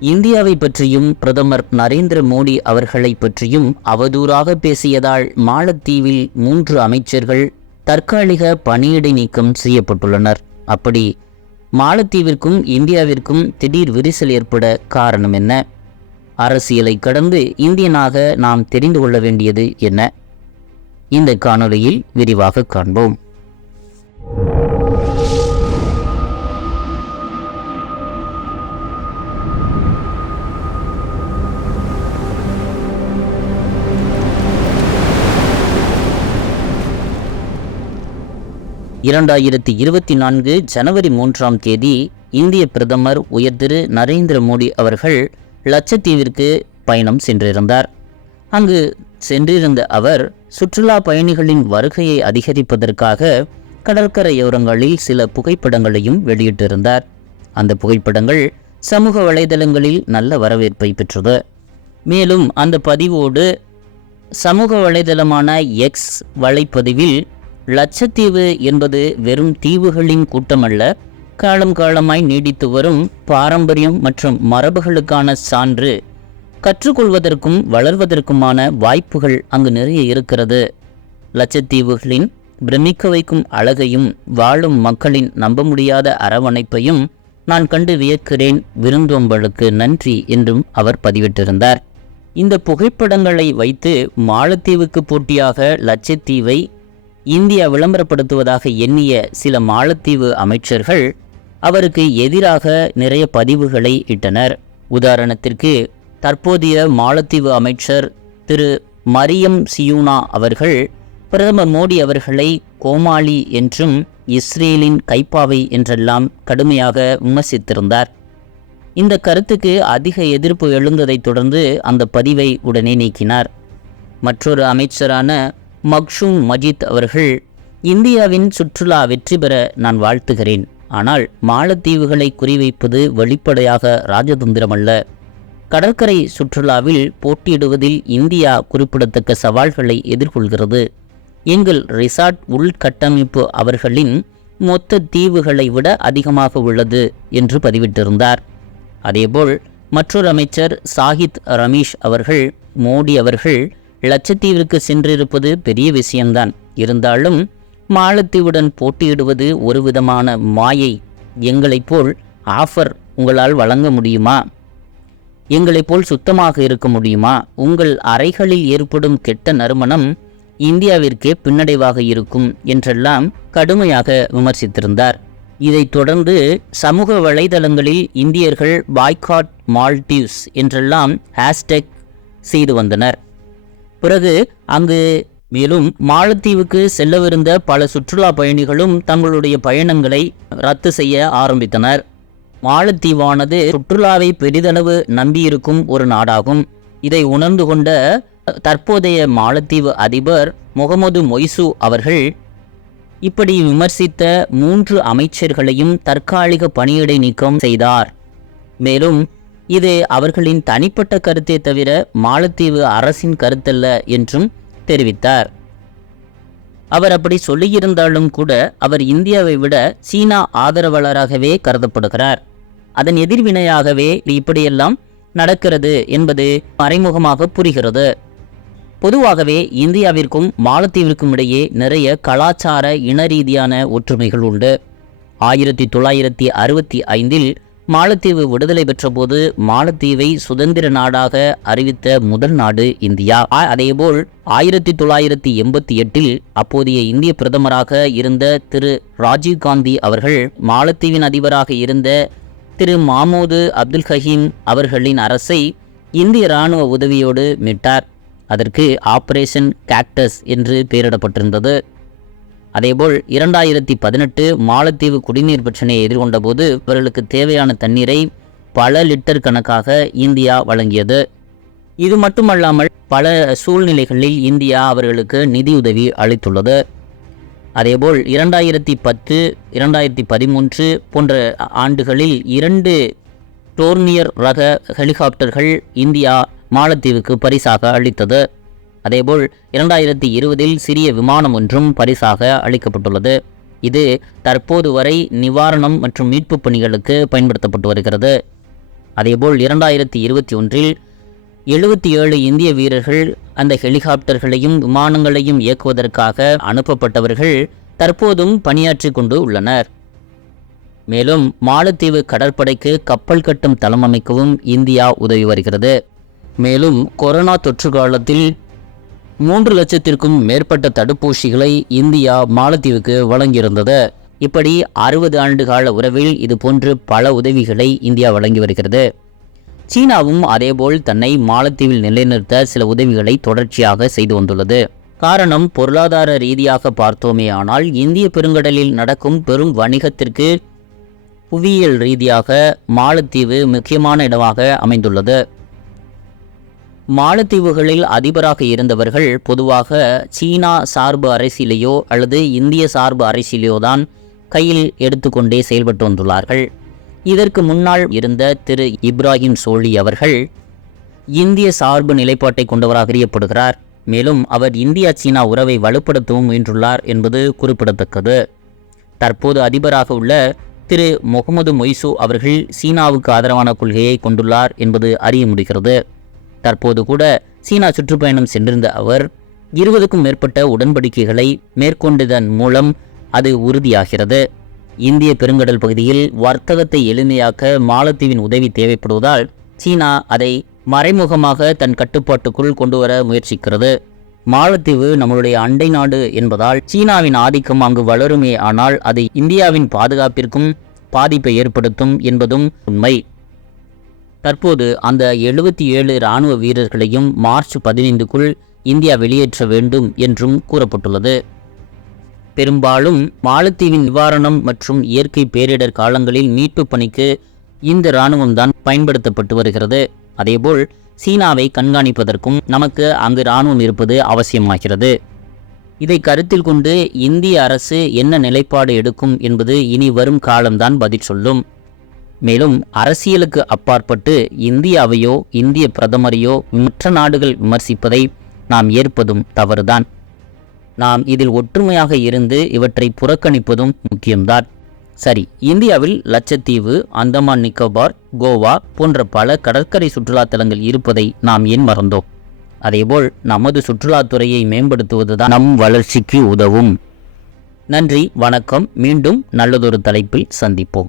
இந்தியாவை பற்றியும் பிரதமர் நரேந்திர மோடி அவர்களை பற்றியும் அவதூறாக பேசியதால் மாலத்தீவில் மூன்று அமைச்சர்கள் தற்காலிக பணியிடை நீக்கம் செய்யப்பட்டுள்ளனர். அப்படி மாலத்தீவிற்கும் இந்தியாவிற்கும் திடீர் விரிசல் ஏற்பட காரணம் என்ன? அரசியலை கடந்து இந்தியனாக நாம் தெரிந்து கொள்ள வேண்டியது என்ன? இந்த காணொலியில் விரிவாக காண்போம். இரண்டாயிரத்தி இருபத்தி நான்கு ஜனவரி மூன்றாம் தேதி இந்திய பிரதமர் உயர் திரு நரேந்திர மோடி அவர்கள் லட்சத்தீவிற்கு பயணம் சென்றிருந்தார். அங்கு சென்றிருந்த அவர் சுற்றுலா பயணிகளின் வருகையை அதிகரிப்பதற்காக கடற்கரையோரங்களில் சில புகைப்படங்களையும் வெளியிட்டிருந்தார். அந்த புகைப்படங்கள் சமூக வலைதளங்களில் நல்ல வரவேற்பை பெற்றது. மேலும் அந்த பதிவோடு சமூக வலைதளமான எக்ஸ் வலைப்பதிவில் லட்சத்தீவு என்பது வெறும் தீவுகளின் கூட்டமல்ல காலம் காலமாய் நீடித்து வரும் பாரம்பரியம் மற்றும் மரபுகளுக்கான சான்று. கற்றுக்கொள்வதற்கும் வளர்வதற்குமான வாய்ப்புகள் அங்கு நிறைய இருக்கிறது. லட்சத்தீவுகளின் பிரமிக்க வைக்கும் அழகையும் வாழும் மக்களின் நம்ப முடியாத அரவணைப்பையும் நான் கண்டு வியக்கிறேன். விருந்தோம்பலுக்கு நன்றி என்றும் அவர் பதிவிட்டிருந்தார். இந்த புகைப்படங்களை வைத்து மாலத்தீவுக்கு போட்டியாக லட்சத்தீவை இந்தியா விளம்பரப்படுத்துவதாக எண்ணிய சில மாலத்தீவு அமைச்சர்கள் அவருக்கு எதிராக நிறைய பதிவுகளை இட்டனர். உதாரணத்திற்கு தற்போதைய மாலத்தீவு அமைச்சர் திரு மரியம் சியூனா அவர்கள் பிரதமர் மோடி அவர்களை கோமாளி என்றும் இஸ்ரேலின் கைப்பாவை என்றெல்லாம் கடுமையாக விமர்சித்திருந்தார். இந்த கருத்துக்கு அதிக எதிர்ப்பு எழுந்ததைத் தொடர்ந்து அந்த பதிவை உடனே நீக்கினார். மற்றொரு அமைச்சரான மக்ஷூம் மஜித் அவர்கள் இந்தியாவின் சுற்றுலா வெற்றி பெற நான் வாழ்த்துகிறேன். ஆனால் மாலத்தீவுகளை குறிவைப்பது வெளிப்படையாக ராஜதந்திரமல்ல கடற்கரை சுற்றுலாவில் போட்டியிடுவதில் இந்தியா குறிப்பிடத்தக்க சவால்களை எதிர்கொள்கிறது. எங்கள் ரிசார்ட் உள்கட்டமைப்பு அவர்களின் மொத்த தீவுகளை விட அதிகமாக உள்ளது என்று பதிவிட்டிருந்தார். அதேபோல் மற்றொரு அமைச்சர் சாஹித் ரமேஷ் அவர்கள் மோடி அவர்கள் லட்சத்தீவிற்கு சென்றிருப்பது பெரிய விஷயம்தான். இருந்தாலும் மாலத்தீவுடன் போட்டியிடுவது ஒரு விதமான மாயை. எங்களைப் போல் ஆஃபர் உங்களால் வழங்க முடியுமா? எங்களைப் போல் சுத்தமாக இருக்க முடியுமா? உங்கள் அறைகளில் ஏற்படும் கெட்ட நறுமணம் இந்தியாவிற்கே பின்னடைவாக இருக்கும் என்றெல்லாம் கடுமையாக விமர்சித்திருந்தார். இதைத் தொடர்ந்து சமூக வலைதளங்களில் இந்தியர்கள் பாய்காட் மால்டீவ்ஸ் என்றெல்லாம் ஹேஷ்டேக் செய்து வந்தனர். பிறகு அங்கு மேலும் மாலத்தீவுக்கு செல்லவிருந்த பல சுற்றுலா பயணிகளும் தங்களுடைய பயணங்களை ரத்து செய்ய ஆரம்பித்தனர். மாலத்தீவானது சுற்றுலாவை பெரிதளவு நம்பியிருக்கும் ஒரு நாடாகும். இதை உணர்ந்து கொண்ட தற்போதைய மாலத்தீவு அதிபர் முகமது மொய்சு அவர்கள் இப்படி விமர்சித்த மூன்று அமைச்சர்களையும் தற்காலிக பணியிடை நீக்கம் செய்தார். மேலும் இது அவர்களின் தனிப்பட்ட கருத்தை தவிர மாலத்தீவு அரசின் கருத்தல்ல என்றும் தெரிவித்தார். அவர் அப்படி சொல்லியிருந்தாலும் கூட அவர் இந்தியாவை விட சீனா ஆதரவாளராகவே கருதப்படுகிறார். அதன் எதிர்வினையாகவே இப்படியெல்லாம் நடக்கிறது என்பது மறைமுகமாக புரிகிறது. பொதுவாகவே இந்தியாவிற்கும் மாலத்தீவிற்கும் இடையே நிறைய கலாச்சார இன ரீதியான ஒற்றுமைகள் உண்டு. ஆயிரத்தி தொள்ளாயிரத்தி அறுபத்தி ஐந்தில் மாலத்தீவு விடுதலை பெற்றபோது மாலத்தீவை சுதந்திர நாடாக அறிவித்த முதல் நாடு இந்தியா. ஆ- அதேபோல் ஆயிரத்தி தொள்ளாயிரத்தி எண்பத்தி எட்டில் அப்போதைய இந்திய பிரதமராக இருந்த திரு ராஜீவ்காந்தி அவர்கள் மாலத்தீவின் அதிபராக இருந்த திரு மாமோது அப்துல் ஹஹீம் அவர்களின் அரசை இந்திய இராணுவ உதவியோடு மீட்டார். அதற்கு ஆபரேஷன் கேக்டஸ் என்று பெயரிடப்பட்டிருந்தது. அதேபோல் இரண்டாயிரத்தி பதினெட்டு மாலத்தீவு குடிநீர் பிரச்சனையை எதிர்கொண்டபோது இவர்களுக்கு தேவையான தண்ணீரை பல லிட்டர் கணக்காக இந்தியா வழங்கியது. இது மட்டுமல்லாமல் பல சூழ்நிலைகளில் இந்தியா அவர்களுக்கு நிதியுதவி அளித்துள்ளது. அதேபோல் இரண்டாயிரத்தி பத்து இரண்டாயிரத்தி பதிமூன்று போன்ற ஆண்டுகளில் இரண்டு டோர்னியர் ரக ஹெலிகாப்டர்கள் இந்தியா மாலத்தீவுக்கு பரிசாக அளித்தது. அதேபோல் இரண்டாயிரத்தி இருபதில் சிறிய விமானம் ஒன்றும் பரிசாக அளிக்கப்பட்டுள்ளது. இது தற்போது வரை நிவாரணம் மற்றும் மீட்பு பணிகளுக்கு பயன்படுத்தப்பட்டு வருகிறது. அதேபோல் இரண்டாயிரத்தி இருபத்தி ஒன்றில் எழுபத்தி ஏழு இந்திய வீரர்கள் அந்த ஹெலிகாப்டர்களையும் விமானங்களையும் இயக்குவதற்காக அனுப்பப்பட்டவர்கள் தற்போதும் பணியாற்றி கொண்டு உள்ளனர். மேலும் மாலத்தீவு கடற்படைக்கு கப்பல் கட்டும் தளம் அமைக்கவும் இந்தியா உதவி வருகிறது. மேலும் கொரோனா தொற்று காலத்தில் மூன்று லட்சத்திற்கும் மேற்பட்ட தடுப்பூசிகளை இந்தியா மாலத்தீவுக்கு வழங்கியிருந்தது. இப்படி அறுபது ஆண்டுகால உறவில் இதுபோன்று பல உதவிகளை இந்தியா வழங்கி வருகிறது. சீனாவும் அதேபோல் தன்னை மாலத்தீவில் நிலைநிறுத்த சில உதவிகளை தொடர்ச்சியாக செய்து வந்துள்ளது. காரணம் பொருளாதார ரீதியாக பார்த்தோமேயானால் இந்திய பெருங்கடலில் நடக்கும் பெரும் வணிகத்திற்கு புவியியல் ரீதியாக மாலத்தீவு முக்கியமான இடமாக அமைந்துள்ளது. மாலத்தீவுகளில் அதிபராக இருந்தவர்கள் பொதுவாக சீனா சார்பு அரசியலையோ அல்லது இந்திய சார்பு அரசியலையோ தான் கையில் எடுத்துக்கொண்டே செயல்பட்டு வந்துள்ளார்கள். இதற்கு முன்னால் இருந்த திரு இப்ராஹிம் சோழி அவர்கள் இந்திய சார்பு நிலைப்பாட்டை கொண்டவராக அறியப்படுகிறார். மேலும் அவர் இந்தியா சீனா உறவை வலுப்படுத்தவும் முயன்றுள்ளார் என்பது குறிப்பிடத்தக்கது. தற்போது அதிபராக உள்ள திரு முகமது மொய்சு அவர்கள் சீனாவுக்கு ஆதரவான கொள்கையை கொண்டுள்ளார் என்பது அறிய முடிகிறது. தற்போது கூட சீனா சுற்றுப்பயணம் சென்றிருந்த அவர் இருபதுக்கும் மேற்பட்ட உடன்படிக்கைகளை மேற்கொண்டதன் மூலம் அது உறுதியாகிறது. இந்திய பெருங்கடல் பகுதியில் வர்த்தகத்தை எளிமையாக்க மாலத்தீவின் உதவி தேவைப்படுவதால் சீனா அதை மறைமுகமாக தன் கட்டுப்பாட்டுக்குள் கொண்டுவர முயற்சிக்கிறது. மாலத்தீவு நம்மளுடைய அண்டை நாடு என்பதால் சீனாவின் ஆதிக்கம் அங்கு வளருமே ஆனால் அது இந்தியாவின் பாதுகாப்பிற்கும் பாதிப்பை ஏற்படுத்தும் என்பதும் உண்மை. தற்போது அந்த எழுபத்தி ஏழு இராணுவ வீரர்களையும் மார்ச் பதினைந்துக்குள் இந்தியா வெளியேற்ற வேண்டும் என்றும் கூறப்பட்டுள்ளது. பெரும்பாலும் மாலத்தீவின் நிவாரணம் மற்றும் இயற்கை பேரிடர் காலங்களில் மீட்பு பணிக்கு இந்த இராணுவம்தான் பயன்படுத்தப்பட்டு வருகிறது. அதேபோல் சீனாவை கண்காணிப்பதற்கும் நமக்கு அங்கு இராணுவம் இருப்பது அவசியமாகிறது. இதை கருத்தில் கொண்டு இந்திய அரசு என்ன நிலைப்பாடு எடுக்கும் என்பது இனி வரும் காலம்தான் பதில் சொல்லும். மேலும் அரசியலுக்கு அப்பாற்பட்டு இந்தியாவையோ இந்திய பிரதமரையோ மற்ற நாடுகள் விமர்சிப்பதை நாம் ஏற்பதும் தவறுதான். நாம் இதில் ஒற்றுமையாக இருந்து இவற்றை புறக்கணிப்பதும் முக்கியம்தான். சரி இந்தியாவில் லட்சத்தீவு அந்தமான் நிக்கோபார் கோவா போன்ற பல கடற்கரை சுற்றுலா தலங்கள் இருப்பதை நாம் ஏன் மறந்தோம்? அதேபோல் நமது சுற்றுலாத்துறையை மேம்படுத்துவதுதான் நம் வளர்ச்சிக்கு உதவும். நன்றி வணக்கம். மீண்டும் நல்லதொரு தலைப்பில் சந்திப்போம்.